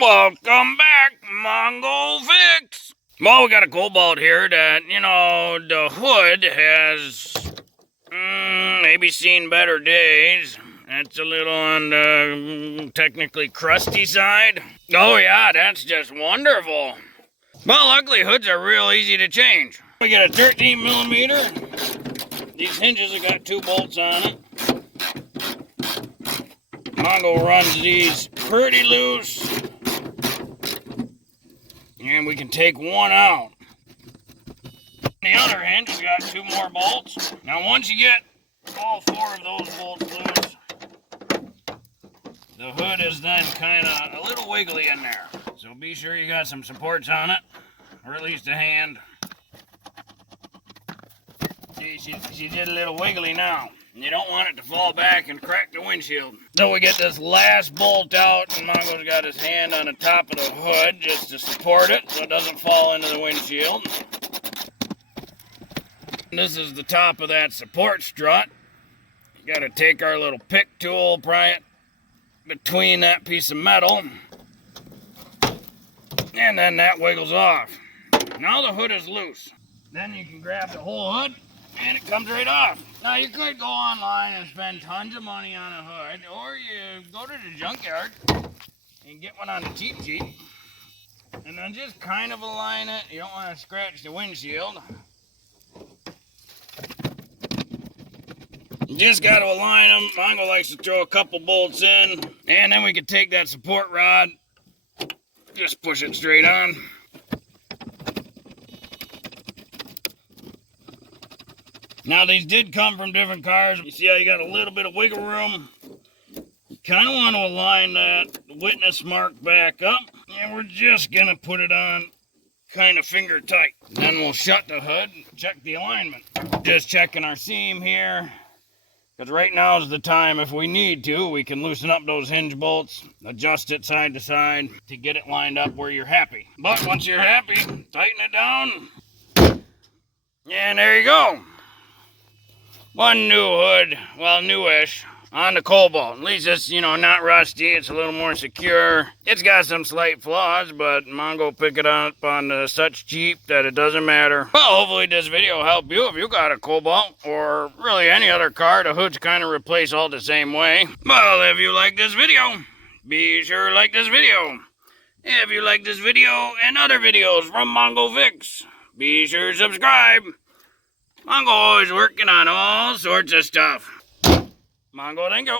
Welcome back, Mongo Fix. Well, we got a Cobalt here that, the hood has maybe seen better days. That's a little on the technically crusty side. Oh yeah, that's just wonderful. Well, luckily hoods are real easy to change. We got a 13 millimeter. These hinges have got 2 bolts on it. Mongo runs these pretty loose. And we can take one out. The other hinge has got 2 more bolts. Now once you get all 4 of those bolts loose, the hood is then kind of a little wiggly in there. So be sure you got some supports on it, or at least a hand. See, she did a little wiggly now. And you don't want it to fall back and crack the windshield. So we get this last bolt out, and Mongo's got his hand on the top of the hood just to support it so it doesn't fall into the windshield. This is the top of that support strut. You gotta take our little pick tool, pry it between that piece of metal, and then that wiggles off. Now the hood is loose. Then you can grab the whole hood, and it comes right off. Now you could go online and spend tons of money on a hood, or you go to the junkyard and get one on the cheap, and then just kind of align it. You don't want to scratch the windshield. You just got to align them. Mongo likes to throw a couple bolts in, and then we can take that support rod, just push it straight on. Now these did come from different cars. You see how you got a little bit of wiggle room? You kind of want to align that witness mark back up. And we're just going to put it on kind of finger tight. Then we'll shut the hood, check the alignment. Just checking our seam here. Because right now is the time, if we need to, we can loosen up those hinge bolts, adjust it side to side to get it lined up where you're happy. But once you're happy, tighten it down. And there you go. One new hood, well, newish, on the Cobalt. At least it's, not rusty. It's a little more secure. It's got some slight flaws, but Mongo pick it up on such cheap that it doesn't matter. Well, hopefully this video will help you if you got a Cobalt, or really any other car. The hood's kind of replaced all the same way. Well, if you like this video, be sure to like this video. If you like this video and other videos from Mongo Fix, be sure to subscribe. Mongo always working on all sorts of stuff. Mongo, thank you.